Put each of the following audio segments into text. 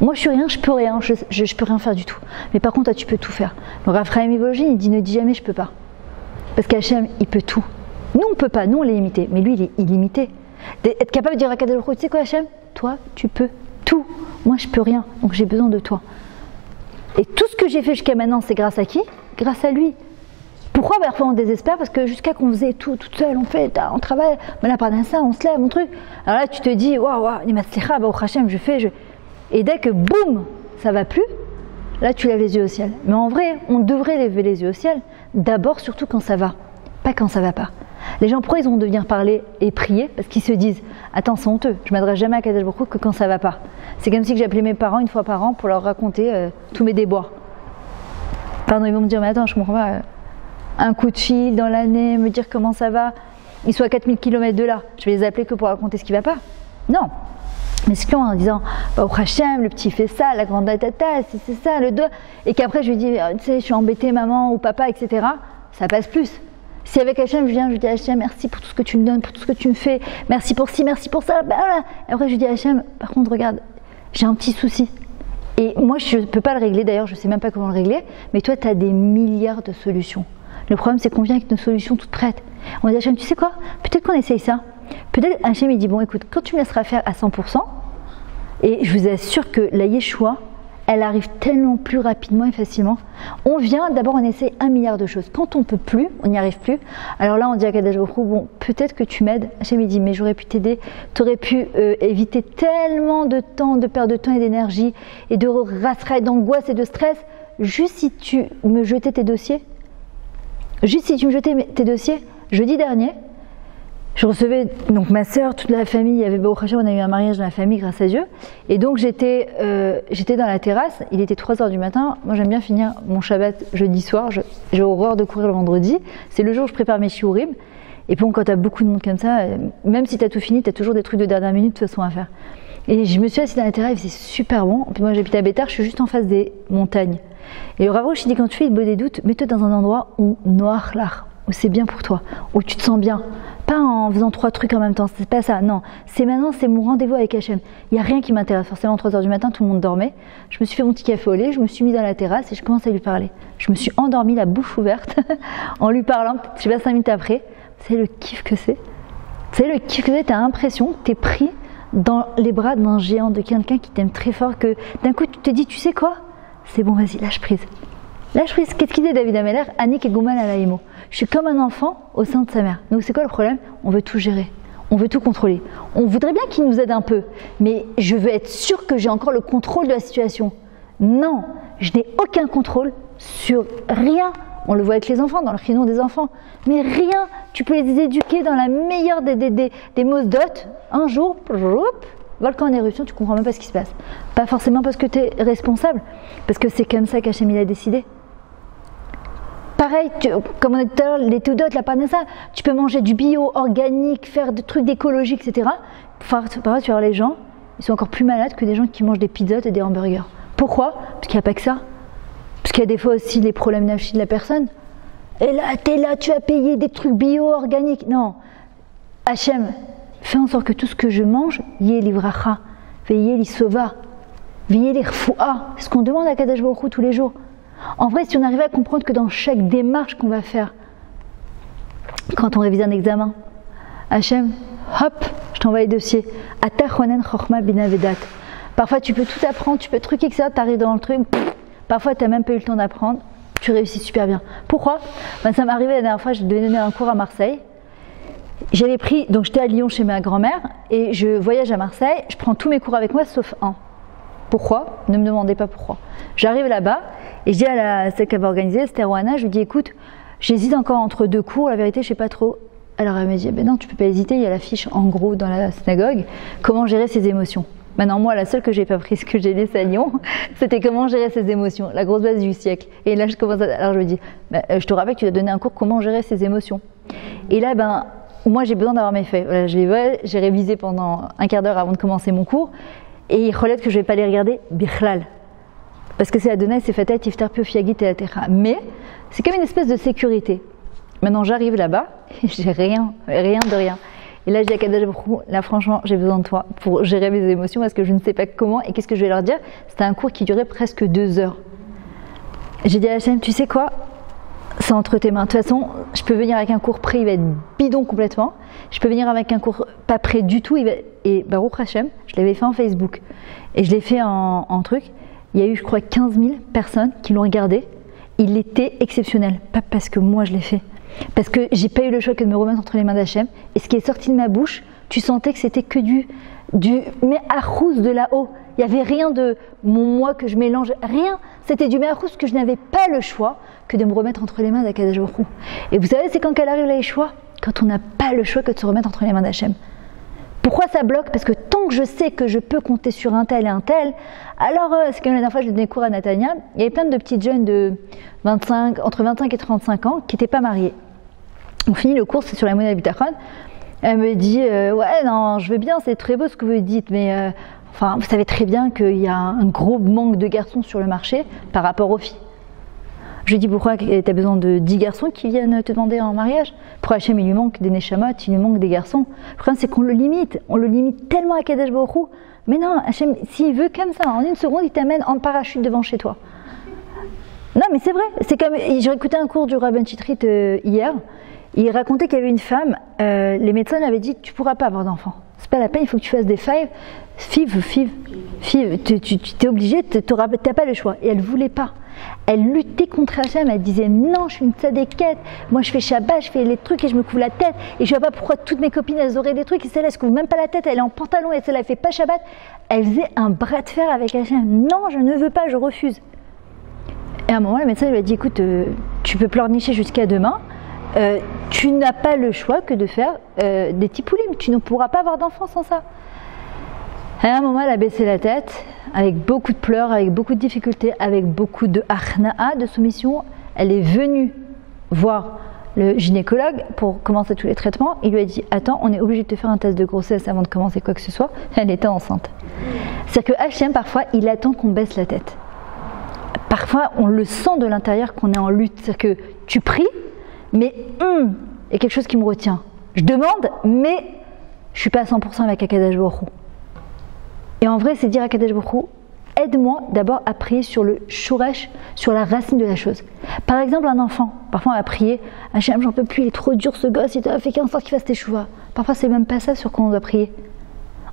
Moi je suis rien, je peux rien, je peux rien faire du tout. Mais par contre toi tu peux tout faire. Donc Raphaël Mivolgine il dit ne dis jamais je peux pas. Parce qu'Hachem il peut tout. Nous on peut pas, nous on est limité, mais lui il est illimité. Être capable de dire à Kadosh Baruch Hu, tu sais quoi Hachem, toi tu peux tout. Moi je peux rien, donc j'ai besoin de toi. Et tout ce que j'ai fait jusqu'à maintenant c'est grâce à qui? Grâce à lui. Pourquoi parfois on désespère? Parce que jusqu'à qu'on faisait tout toute seule, on travaille, mais là par ça, on se lève, mon truc. Alors là tu te dis, waouh, Hachem, je fais. Et dès que boum, ça va plus, là tu lèves les yeux au ciel. Mais en vrai, on devrait lever les yeux au ciel, d'abord surtout quand ça va, pas quand ça va pas. Les gens, pourquoi ils vont devenir parler et prier? Parce qu'ils se disent, attends c'est honteux, je m'adresse jamais à Kadosh Baruch Hu que quand ça va pas. C'est comme si j'appelais mes parents une fois par an pour leur raconter tous mes déboires. Pardon, ils vont me dire, mais attends, je comprends pas. Un coup de fil dans l'année, me dire comment ça va, ils sont à 4000 km de là, je vais les appeler que pour raconter ce qui va pas? Non. Mais c'est en disant, bah, au Hachem, le petit fait ça, la grande tata, c'est ça, le doigt, et qu'après je lui dis, tu sais, je suis embêtée, maman ou papa, etc., ça passe plus. Si avec Hachem, je viens, je lui dis, Hachem, merci pour tout ce que tu me donnes, pour tout ce que tu me fais, merci pour ci, merci pour ça, bah, voilà. Et après je lui dis, Hachem, par contre, regarde, j'ai un petit souci. Et moi, je ne peux pas le régler, d'ailleurs, je ne sais même pas comment le régler, mais toi, tu as des milliards de solutions. Le problème, c'est qu'on vient avec nos solutions toutes prêtes. On dit à Hachem, tu sais quoi? Peut-être qu'on essaye ça. Peut-être Hachem, il dit, bon, écoute, quand tu me laisseras faire à 100%, et je vous assure que la Yeshua, elle arrive tellement plus rapidement et facilement. On vient, d'abord, on essaye 1 milliard de choses. Quand on ne peut plus, on n'y arrive plus. Alors là, on dit à Kadosh Baruch Hu, bon, peut-être que tu m'aides. Hachem, il dit, mais j'aurais pu t'aider. Tu aurais pu éviter tellement de temps, de perte de temps et d'énergie, et de rasserais, d'angoisse et de stress, juste si tu me jetais tes dossiers. Juste si tu me jetais tes dossiers, jeudi dernier, je recevais donc ma sœur, toute la famille, il y avait Baruch Hashem, on a eu un mariage dans la famille grâce à Dieu. Et donc j'étais dans la terrasse, il était 3h du matin. Moi j'aime bien finir mon Shabbat jeudi soir, j'ai horreur de courir le vendredi. C'est le jour où je prépare mes shiurim. Et bon, quand tu as beaucoup de monde comme ça, même si tu as tout fini, tu as toujours des trucs de dernière minute de toute façon à faire. Et je me suis assise dans la terrasse, c'est super bon. Puis moi j'habite à Bétar, je suis juste en face des montagnes. Et le Rav Rouch, il dit, quand tu fais le beau des doutes, mets-toi dans un endroit où noir l'art, où c'est bien pour toi, où tu te sens bien. Pas en faisant 3 trucs en même temps, c'est pas ça, non. C'est maintenant, c'est mon rendez-vous avec Hachem. Il n'y a rien qui m'intéresse. Forcément, 3h du matin, tout le monde dormait. Je me suis fait mon petit café au lait, je me suis mis dans la terrasse et je commence à lui parler. Je me suis endormie, la bouche ouverte, en lui parlant, je sais pas, 5 minutes après. C'est le kiff que c'est. C'est le kiff que c'est, t'as l'impression que t'es pris dans les bras d'un géant, de quelqu'un qui t'aime très fort, que d'un coup, tu te dis, tu sais quoi? C'est bon, vas-y, lâche prise. Lâche prise. Qu'est-ce qu'il dit David Ameller? Anik et Goumal Alaïmo. Je suis comme un enfant au sein de sa mère. Donc c'est quoi le problème? On veut tout gérer. On veut tout contrôler. On voudrait bien qu'il nous aide un peu. Mais je veux être sûre que j'ai encore le contrôle de la situation. Non, je n'ai aucun contrôle sur rien. On le voit avec les enfants, dans le chinois des enfants. Mais rien. Tu peux les éduquer dans la meilleure des mosdotes. Un jour, volcan en éruption, tu comprends même pas ce qui se passe. Pas forcément parce que tu es responsable. Parce que c'est comme ça qu'Hachem il a décidé. Pareil, comme on a dit tout à l'heure, les théodotes, la parnassa, tu peux manger du bio, organique, faire des trucs d'écologie, etc. Pareil, tu vas voir les gens, ils sont encore plus malades que des gens qui mangent des pizzas et des hamburgers. Pourquoi? Parce qu'il n'y a pas que ça. Parce qu'il y a des fois aussi les problèmes nafshi de la personne. Et là, t'es là, tu as payé des trucs bio, organiques. Non. Hachem, fais en sorte que tout ce que je mange, yé livracha, yé l'isova, yé l'irfoua. C'est ce qu'on demande à Kadosh Baruch Hu tous les jours. En vrai, si on arrivait à comprendre que dans chaque démarche qu'on va faire, quand on révise un examen, Hachem, hop, je t'envoie les dossiers. Atachonen chorma binavedat. Parfois, tu peux tout apprendre, tu peux truquer, etc. Tu arrives dans le truc. Parfois, tu n'as même pas eu le temps d'apprendre. Tu réussis super bien. Pourquoi? Ça m'est arrivé la dernière fois, je devais donner un cours à Marseille. J'avais pris, donc j'étais à Lyon chez ma grand-mère et je voyage à Marseille. Je prends tous mes cours avec moi sauf un. Pourquoi? Ne me demandez pas pourquoi. J'arrive là-bas. Et je dis à celle qui avait organisé, c'était Roana, je lui dis écoute, j'hésite encore entre 2 cours, la vérité je sais pas trop. Alors elle m'a dit ben non, tu peux pas hésiter, il y a l'affiche en gros dans la synagogue, comment gérer ses émotions. Maintenant moi la seule que j'ai pas prise, que j'ai laissée à Lyon, c'était comment gérer ses émotions, la grosse base du siècle. Et là je commence alors je lui dis je te rappelle que tu as donné un cours comment gérer ses émotions. Et là moi j'ai besoin d'avoir mes faits. Voilà, j'ai révisé pendant un quart d'heure avant de commencer mon cours et il relève que je vais pas les regarder bichlal. Parce que c'est Adonai, c'est Fatah, Tiftar, Pio, Fiagit et Atecha. Mais c'est comme une espèce de sécurité. Maintenant, j'arrive là-bas, et j'ai rien de rien. Et là, je dis à Kadosh Baruch Hu, là, franchement, j'ai besoin de toi pour gérer mes émotions parce que je ne sais pas comment et qu'est-ce que je vais leur dire. C'était un cours qui durait presque 2 heures. J'ai dit à Hachem, tu sais quoi? C'est entre tes mains. De toute façon, je peux venir avec un cours prêt, il va être bidon complètement. Je peux venir avec un cours pas prêt du tout. Et Baruch Hachem, je l'avais fait en Facebook. Et je l'ai fait en truc. Il y a eu, je crois, 15 000 personnes qui l'ont regardé. Il était exceptionnel. Pas parce que moi je l'ai fait. Parce que j'ai pas eu le choix que de me remettre entre les mains d'Hachem. Et ce qui est sorti de ma bouche, tu sentais que c'était que du méharous de là-haut. Il n'y avait rien de mon moi que je mélange, rien. C'était du méharous que je n'avais pas le choix que de me remettre entre les mains d'Akadosh Baruch Hu. Et vous savez, c'est quand qu'elle arrive la Yeshua, quand on n'a pas le choix que de se remettre entre les mains d'Hachem. Pourquoi ça bloque? Parce que tant que je sais que je peux compter sur un tel et un tel, alors c'est comme la dernière fois je donnais cours à Natania, il y avait plein de petites jeunes de entre 25 et 35 ans qui n'étaient pas mariées. On finit le cours, c'est sur la monnaie d'Abitachon. Elle me dit ouais, non, je veux bien, c'est très beau ce que vous dites, mais enfin, vous savez très bien qu'il y a un gros manque de garçons sur le marché par rapport aux filles. Je lui dis pourquoi tu as besoin de 10 garçons qui viennent te demander en mariage? Pour Hachem, il lui manque des Neshamot, il lui manque des garçons. Le problème, c'est qu'on le limite. On le limite tellement à Kadosh Baruch Hu. Mais non, Hachem, s'il veut comme ça, en une seconde, il t'amène en parachute devant chez toi. Non, mais c'est vrai. C'est comme, j'ai écouté un cours du Rabban Chitrit hier. Il racontait qu'il y avait une femme, les médecins lui avaient dit tu ne pourras pas avoir d'enfant. C'est pas la peine, il faut que tu fasses des FIV, tu es obligé, tu n'as pas le choix. Et elle ne voulait pas. Elle luttait contre Hachem, elle disait non, je suis une tzadékette, moi je fais Shabbat, je fais les trucs et je me couvre la tête. Et je ne vois pas pourquoi toutes mes copines elles auraient des trucs et celle-là elle se couvre même pas la tête, elle est en pantalon et celle-là elle fait pas Shabbat. Elle faisait un bras de fer avec Hachem. Non, je ne veux pas, je refuse. Et à un moment, le médecin lui a dit écoute, tu peux pleurnicher jusqu'à demain. Tu n'as pas le choix que de faire des tipoulim, tu ne pourras pas avoir d'enfant sans ça. Et à un moment, elle a baissé la tête, avec beaucoup de pleurs, avec beaucoup de difficultés, avec beaucoup de achna'a, de soumission. Elle est venue voir le gynécologue pour commencer tous les traitements. Il lui a dit attends, on est obligé de te faire un test de grossesse avant de commencer quoi que ce soit. Elle était enceinte. C'est-à-dire que Hachem, parfois, il attend qu'on baisse la tête. Parfois, on le sent de l'intérieur qu'on est en lutte. C'est-à-dire que tu pries, mais il y a quelque chose qui me retient. Je demande, mais je ne suis pas à 100% avec Akadosh Baruch Hu. Et en vrai, c'est dire à Akadosh Baruch Hu, aide-moi d'abord à prier sur le shuresh, sur la racine de la chose. Par exemple, un enfant, parfois on va prier, Hachem, j'en peux plus, il est trop dur ce gosse, il t'a fait en sorte qu'il fasse teshuva. Parfois, c'est même pas ça sur quoi on doit prier.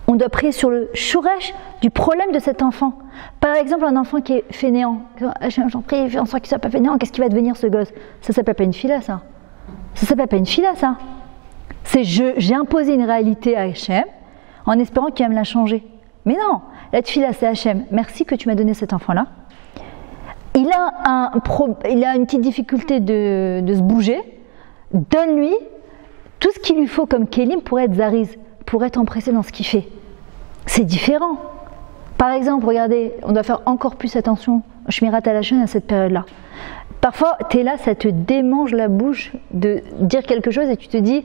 On doit prier sur le shuresh du problème de cet enfant. Par exemple, un enfant qui est fainéant. Hachem, j'en prie, fais en sorte qu'il soit pas fainéant, qu'est-ce qui va devenir ce gosse? Ça s'appelle pas une fila, ça. Ça s'appelle pas une fila, ça. C'est j'ai imposé une réalité à Hachem en espérant qu'il va me la changer. Mais non, la tefila c'est Hachem, merci que tu m'as donné cet enfant-là. Il a une petite difficulté de se bouger. Donne-lui tout ce qu'il lui faut comme kélim pour être zariz, pour être empressé dans ce qu'il fait. C'est différent. Par exemple, regardez, on doit faire encore plus attention au Shmirat HaLashon à cette période-là. Parfois, tu es là, ça te démange la bouche de dire quelque chose et tu te dis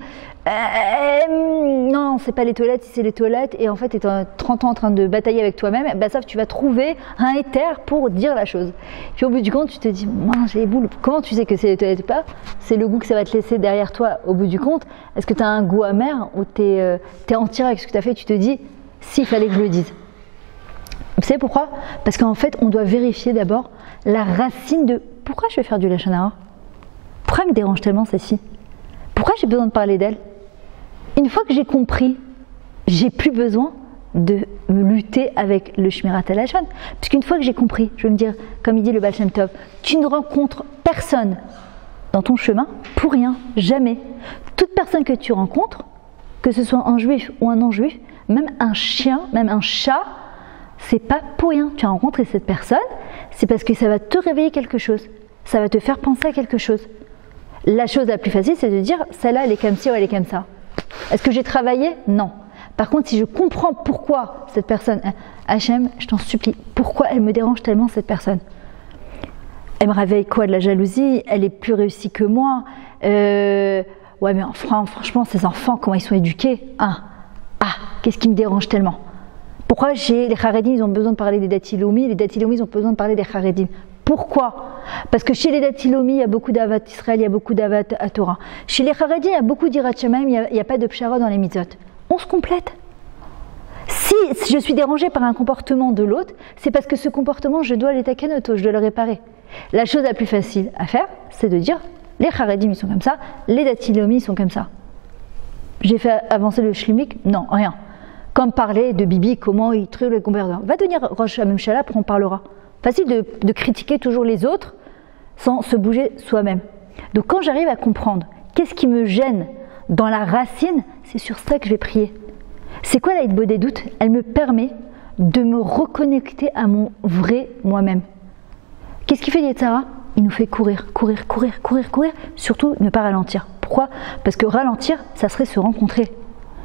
non, c'est pas les toilettes, si c'est les toilettes, et en fait, tu es 30 ans en train de batailler avec toi-même, bah ça, tu vas trouver un éther pour dire la chose. Puis au bout du compte, tu te dis j'ai les boules. Comment tu sais que c'est les toilettes ou pas? C'est le goût que ça va te laisser derrière toi au bout du compte. Est-ce que tu as un goût amer ou tu es entière avec ce que tu as fait? Tu te dis s'il fallait que je le dise. Vous savez pourquoi? Parce qu'en fait, on doit vérifier d'abord la racine de pourquoi je vais faire du Lachon Hara? Pourquoi elle me dérange tellement celle-ci? Pourquoi j'ai besoin de parler d'elle? Une fois que j'ai compris, j'ai plus besoin de me lutter avec le Shmirat HaLashon. Puisqu'une fois que j'ai compris, je vais me dire, comme il dit le Baal Shem Tov, tu ne rencontres personne dans ton chemin pour rien, jamais. Toute personne que tu rencontres, que ce soit un juif ou un non-juif, même un chien, même un chat, c'est pas pour rien. Tu as rencontré cette personne, c'est parce que ça va te réveiller quelque chose, ça va te faire penser à quelque chose. La chose la plus facile, c'est de dire, celle-là, elle est comme ci ou elle est comme ça. Est-ce que j'ai travaillé? Non. Par contre, si je comprends pourquoi cette personne, Hachem, je t'en supplie, pourquoi elle me dérange tellement cette personne? Elle me réveille quoi? De la jalousie? Elle est plus réussie que moi? Ouais, mais franchement, ces enfants, comment ils sont éduqués? Qu'est-ce qui me dérange tellement? Pourquoi les Haredim, ils ont besoin de parler des Datilomi, les Datilomi, ils ont besoin de parler des Haredim? Pourquoi? Parce que chez les Datilomi, il y a beaucoup d'Avat Israël, il y a beaucoup d'Avat à Torah. Chez les Haredim, il y a beaucoup d'Irat Shamayim, il n'y a pas de Pshara dans les mitzvot. On se complète. Si je suis dérangée par un comportement de l'autre, c'est parce que ce comportement, je dois l'étakanoto, je dois le réparer. La chose la plus facile à faire, c'est de dire les Haredim ils sont comme ça, les Datilomi ils sont comme ça. J'ai fait avancer le shlimik? Non, rien. Comme parler de Bibi, comment il true le gouvernement. Va devenir Rosh Hamemshala, pour on parlera. Facile de critiquer toujours les autres sans se bouger soi-même. Donc quand j'arrive à comprendre qu'est-ce qui me gêne dans la racine, c'est sur ça que je vais prier. C'est quoi la Hitbo des doutes? Elle me permet de me reconnecter à mon vrai moi-même. Qu'est-ce qu'il fait Yetzara? Il nous fait courir, surtout ne pas ralentir. Pourquoi? Parce que ralentir, ça serait se rencontrer.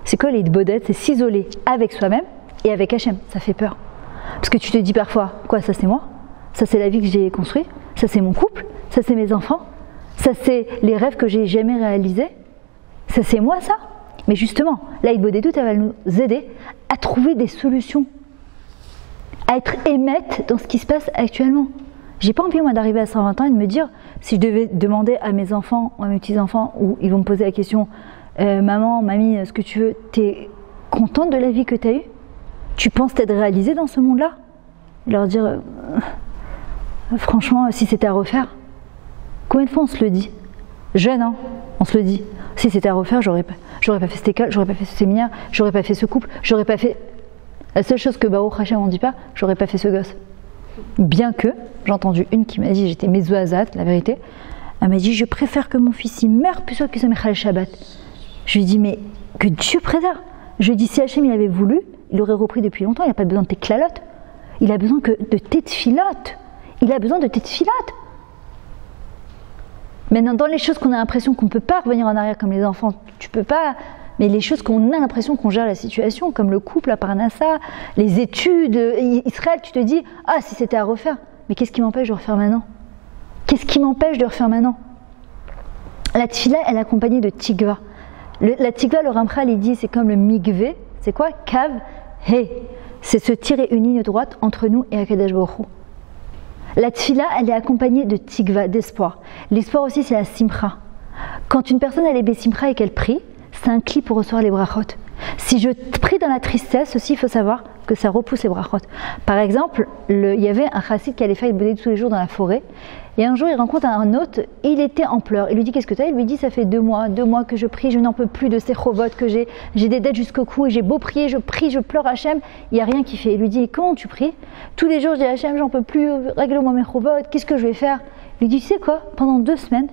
C'est quoi les Hitbodet? C'est s'isoler avec soi-même et avec Hachem. Ça fait peur. Parce que tu te dis parfois, quoi, ça c'est moi? Ça c'est la vie que j'ai construite? Ça c'est mon couple? Ça c'est mes enfants? Ça c'est les rêves que j'ai jamais réalisés? Ça c'est moi ça? Mais justement, la Hitbo des doutes, elle va nous aider à trouver des solutions, à être émette dans ce qui se passe actuellement. J'ai pas envie moi d'arriver à 120 ans et de me dire, si je devais demander à mes enfants ou à mes petits-enfants, ou ils vont me poser la question, maman, mamie, ce que tu veux, t'es contente de la vie que t'as eue? Tu penses t'être réalisée dans ce monde-là? Leur dire, franchement, si c'était à refaire, combien de fois on se le dit? Jeune, hein, on se le dit. Si c'était à refaire, j'aurais pas fait cette école, j'aurais pas fait ce séminaire, j'aurais pas fait ce couple, j'aurais pas fait... La seule chose que Baruch Hashem on dit pas, j'aurais pas fait ce gosse. Bien que, j'ai entendu une qui m'a dit, j'étais mezouazat, la vérité, elle m'a dit, je préfère que mon fils y meure plutôt que ce Mechal Shabbat. Je lui ai dit, mais que Dieu préserve. Je lui ai dit, si Hashem il avait voulu, il aurait repris depuis longtemps, il n'a pas besoin de tes clalottes. Il a besoin que de tes tfilotes. Il a besoin de tes tfilotes. Maintenant, dans les choses qu'on a l'impression qu'on ne peut pas revenir en arrière comme les enfants, tu peux pas, mais les choses qu'on a l'impression qu'on gère la situation, comme le couple, la parnassa, les études, Israël, tu te dis, ah, si c'était à refaire, mais qu'est-ce qui m'empêche de refaire maintenant? Qu'est-ce qui m'empêche de refaire maintenant? La tfila, elle est accompagnée de tigva. La tigva, le Ramchal, il dit, c'est comme le migvé, c'est quoi? Kav, he. C'est se tirer une ligne droite entre nous et Akadosh Baruch Hu. La tfila, elle est accompagnée de tigva, d'espoir. L'espoir aussi, c'est la simcha. Quand une personne elle est besimcha et qu'elle prie, c'est un cli pour recevoir les brachot. Si je prie dans la tristesse aussi, il faut savoir que ça repousse les brachot. Par exemple, il y avait un chassid qui allait faire une bonne tous les jours dans la forêt. Et un jour, il rencontre un hôte et il était en pleurs. Il lui dit, qu'est-ce que tu as? Il lui dit, ça fait 2 mois que je prie, je n'en peux plus de ces chovotes que j'ai des dettes jusqu'au cou, et j'ai beau prier, je prie, je pleure Hachem, il n'y a rien qui fait. Il lui dit, comment tu pries? Tous les jours, je dis, Hachem, j'en peux plus, règle-moi mes chovotes, qu'est-ce que je vais faire? Il lui dit, tu sais quoi? Pendant 2 semaines,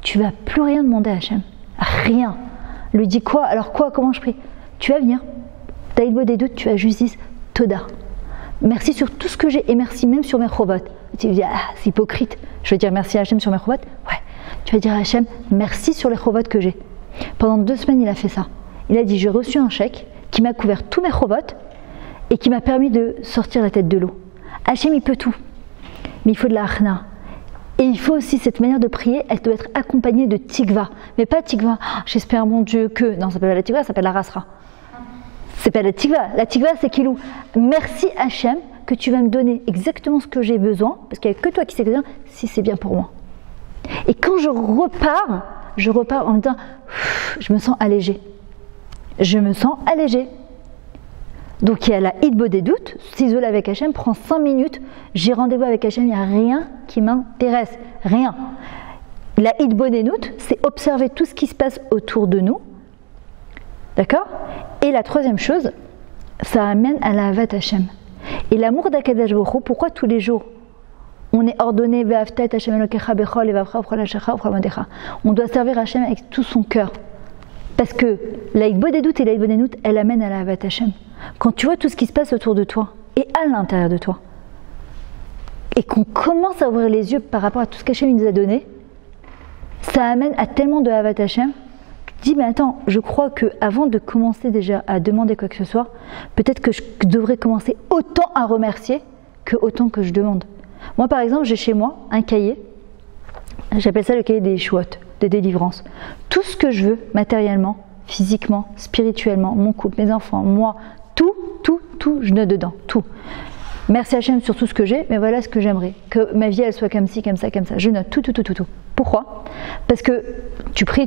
tu vas plus rien demander à Hachem. Rien. Il lui dit, quoi? Alors quoi? Comment je prie? Tu vas venir. T'as Hitbo des doutes, tu vas juste dire, Toda. Merci sur tout ce que j'ai et merci même sur mes chovotes. Tu lui dis, ah, c'est hypocrite. Je vais dire merci à Hachem sur mes chovotes. Ouais. Tu vas dire à Hachem, merci sur les chovotes que j'ai. Pendant 2 semaines, il a fait ça. Il a dit, j'ai reçu un chèque qui m'a couvert tous mes chovotes et qui m'a permis de sortir la tête de l'eau. Hachem, il peut tout. Mais il faut de la achna. Et il faut aussi, cette manière de prier, elle doit être accompagnée de tigva. Mais pas tigva, oh, j'espère mon Dieu que... Non, ça s'appelle pas la tigva, ça s'appelle la rasra. C'est pas la tigva. La tigva, c'est kilou. Merci Hachem que tu vas me donner exactement ce que j'ai besoin, parce qu'il n'y a que toi qui sais bien si c'est bien pour moi. Et quand je repars en me disant, je me sens allégée. Je me sens allégée. Donc il y a la Hitbo des doutes, s'isoler avec Hachem, prend 5 minutes, j'ai rendez-vous avec Hachem, il n'y a rien qui m'intéresse, rien. La Hitbo des doutes, c'est observer tout ce qui se passe autour de nous, d'accord? Et la 3e chose, ça amène à la Havat Hachem. Et l'amour d'Akadosh Baruch Hu, pourquoi tous les jours on est ordonné, on doit servir Hachem avec tout son cœur. Parce que la Hitbo des doutes et la Hitbo des doutes, elle amène à la Havat Hachem. Quand tu vois tout ce qui se passe autour de toi et à l'intérieur de toi, et qu'on commence à ouvrir les yeux par rapport à tout ce qu'Hachem nous a donné, ça amène à tellement de Havat Hachem. Tu te dis, mais attends, je crois qu'avant de commencer déjà à demander quoi que ce soit, peut-être que je devrais commencer autant à remercier que autant que je demande. Moi, par exemple, j'ai chez moi un cahier, j'appelle ça le cahier des chouottes, des délivrances. Tout ce que je veux, matériellement, physiquement, spirituellement, mon couple, mes enfants, moi, tout, je note dedans, tout. Merci Hachem sur tout ce que j'ai, mais voilà ce que j'aimerais. Que ma vie, elle soit comme ci, comme ça, comme ça. Je note tout. Pourquoi? Parce que tu pries,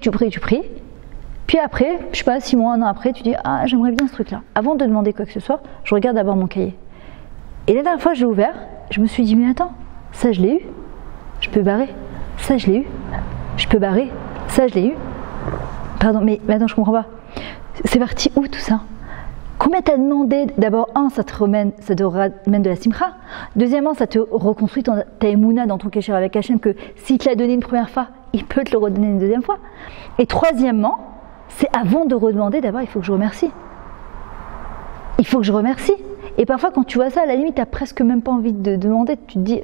Puis après, je sais pas, 6 mois, 1 an après, tu dis ah j'aimerais bien ce truc-là. Avant de demander quoi que ce soit, je regarde d'abord mon cahier. Et la dernière fois j'ai ouvert, je me suis dit mais attends, ça je l'ai eu, je peux barrer. Ça je l'ai eu, je peux barrer. Ça je l'ai eu. Pardon, mais attends, je comprends pas. C'est parti où tout ça? Combien t'as demandé? D'abord, ça te ramène de la simcha. Deuxièmement, ça te reconstruit ta émouna dans ton kécher avec Hachem, que s'il te l'a donné une première fois, il peut te le redonner une deuxième fois. Et troisièmement, c'est avant de redemander, d'abord, il faut que je remercie. Il faut que je remercie. Et parfois, quand tu vois ça, à la limite, t'as presque même pas envie de demander. Tu te dis...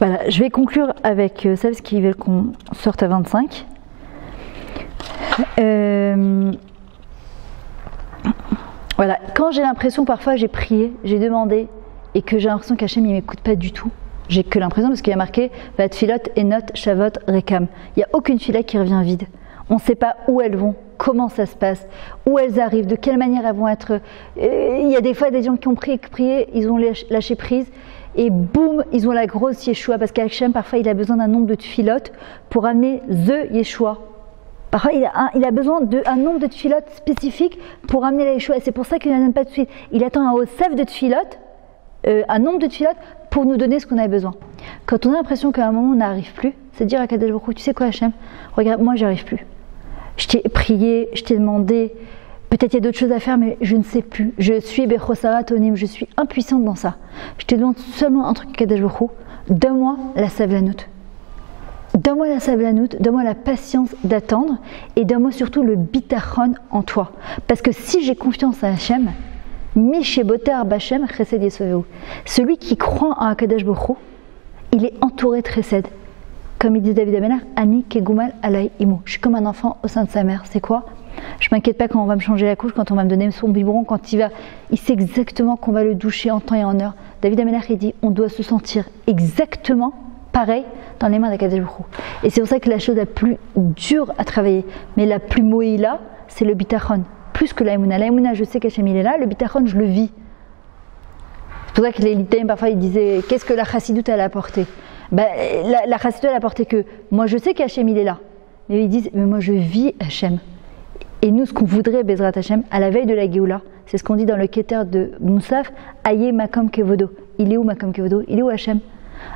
Voilà, je vais conclure avec celles qui veulent qu'on sorte à 25. Voilà, quand j'ai l'impression, parfois j'ai prié, j'ai demandé et que j'ai l'impression qu'Hachem il m'écoute pas du tout, j'ai que l'impression parce qu'il y a marqué Vatfilot, Enot, Shavot, Rekam. Il n'y a aucune fila qui revient vide. On ne sait pas où elles vont, comment ça se passe, où elles arrivent, de quelle manière elles vont être. Il y a des fois des gens qui ont prié, ils ont lâché prise. Et boum, ils ont la grosse Yeshua, parce qu'Hachem, parfois, il a besoin d'un nombre de tfilotes pour amener the Yeshua. Parfois, il a besoin d'un nombre de tfilotes spécifique pour amener la Yeshua. Et c'est pour ça qu'il ne donne pas de suite. Il attend un osef de tfilotes, un nombre de tfilotes, pour nous donner ce qu'on a besoin. Quand on a l'impression qu'à un moment, on n'arrive plus, c'est dire à Kadosh Baruch Hu, tu sais quoi, Hachem, regarde, moi, j'y arrive plus. Je t'ai prié, je t'ai demandé, peut-être il y a d'autres choses à faire, mais je ne sais plus. Je suis Bechosara Tonim, je suis impuissante dans ça. Je te demande seulement un truc, Kadosh Baruch Hu, donne-moi la savlanout. Donne-moi la savlanout, donne-moi la patience d'attendre et donne-moi surtout le bitachon en toi. Parce que si j'ai confiance à Hachem, Misheboter Bachem Chesed Yesoveu. Celui qui croit en Kadosh Baruch Hu, il est entouré de Chesed. Comme il dit David Amelach, Ani Kegumal Alay Imo. Je suis comme un enfant au sein de sa mère. C'est quoi? Je m'inquiète pas quand on va me changer la couche, quand on va me donner son biberon, quand il sait exactement qu'on va le doucher en temps et en heure. David Amelach, il dit, on doit se sentir exactement pareil dans les mains d'Akadosh Baruch Hu. Et c'est pour ça que la chose la plus dure à travailler, mais la plus moïla, c'est le bitachon. Plus que l'aïmouna. L'aïmouna, je sais qu'Hachem il est là, le bitachon, je le vis. C'est pour ça que les litéim, parfois, ils disaient, qu'est-ce que la chassidoute elle a apporté? La chassidoute elle a apporté que, moi je sais qu'Hachem il est là. Mais ils disent, mais moi je vis Hachem. Et nous, ce qu'on voudrait, Bezrat Hachem, à la veille de la Géoula, c'est ce qu'on dit dans le Keter de Moussaf, Aye Makom Kevodo. Il est où Makom Kevodo? Il est où Hachem?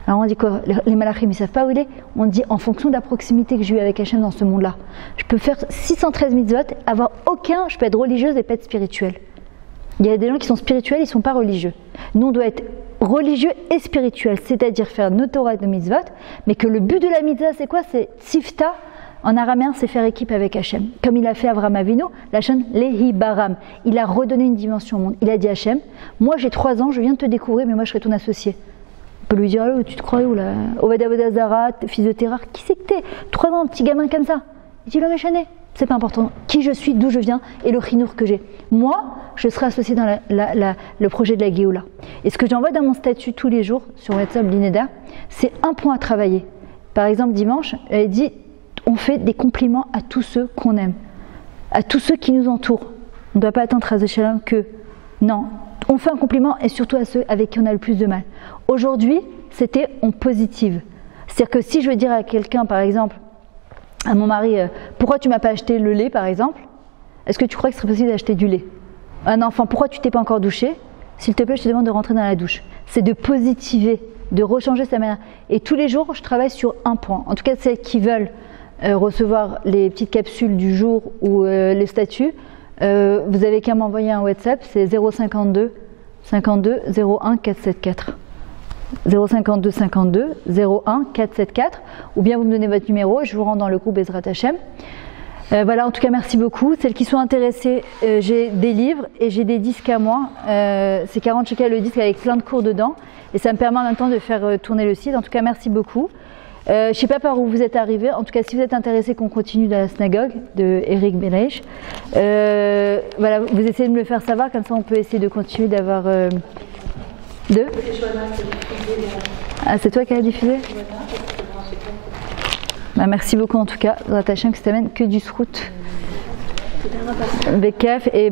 Alors on dit quoi? Les malachim, ils ne savent pas où il est. On dit en fonction de la proximité que j'ai eue avec Hachem dans ce monde-là. Je peux faire 613 mitzvot, je peux être religieuse et pas être spirituelle. Il y a des gens qui sont spirituels, ils ne sont pas religieux. Nous, on doit être religieux et spirituel, c'est-à-dire faire nos Torah de mitzvot, mais que le but de la mitzvah, c'est quoi? C'est tzifta. En araméen, c'est faire équipe avec Hachem. Comme il a fait Avraham Avinu, la chaîne Lehi Baram. Il a redonné une dimension au monde. Il a dit à Hachem, moi j'ai 3 ans, je viens de te découvrir, mais moi je serai ton associé. On peut lui dire, oh, tu te crois où là? Oved Avodazara, fils de Terrar, qui c'est que t'es? 3 ans, un petit gamin comme ça. Il dit, le méchané, c'est pas important. Qui je suis, d'où je viens et le chinour que j'ai. Moi, je serai associé dans le projet de la Géoula. Et ce que j'envoie dans mon statut tous les jours sur WhatsApp l'Ineda, c'est un point à travailler. Par exemple, dimanche, elle dit, on fait des compliments à tous ceux qu'on aime, à tous ceux qui nous entourent. On ne doit pas attendre à Shalom que... Non, on fait un compliment et surtout à ceux avec qui on a le plus de mal. Aujourd'hui, c'était en positive. C'est-à-dire que si je veux dire à quelqu'un, par exemple, à mon mari, pourquoi tu ne m'as pas acheté le lait, par exemple? Est-ce que tu crois que ce serait possible d'acheter du lait? Un enfant, pourquoi tu ne t'es pas encore douché? S'il te plaît, je te demande de rentrer dans la douche. C'est de positiver, de rechanger sa manière. Et tous les jours, je travaille sur un point. En tout cas, celles qui veulent recevoir les petites capsules du jour ou les statuts, vous avez qu'à m'envoyer un WhatsApp, c'est 052 52 01 474. 052 52 01 474, ou bien vous me donnez votre numéro et je vous rends dans le groupe Bezrat Hachem. Voilà, en tout cas, merci beaucoup. Celles qui sont intéressées, j'ai des livres et j'ai des disques à moi. C'est 40 shekels le disque avec plein de cours dedans. Et ça me permet en même temps de faire tourner le site. En tout cas, merci beaucoup. Je ne sais pas par où vous êtes arrivés. En tout cas, si vous êtes intéressés qu'on continue dans la synagogue de Eric Beleich, voilà, vous essayez de me le faire savoir. Comme ça, on peut essayer de continuer d'avoir... Ah, c'est toi qui as diffusé? Bah, merci beaucoup en tout cas. Bezrat Hachem, que ça t'amène que du srout. Bekef et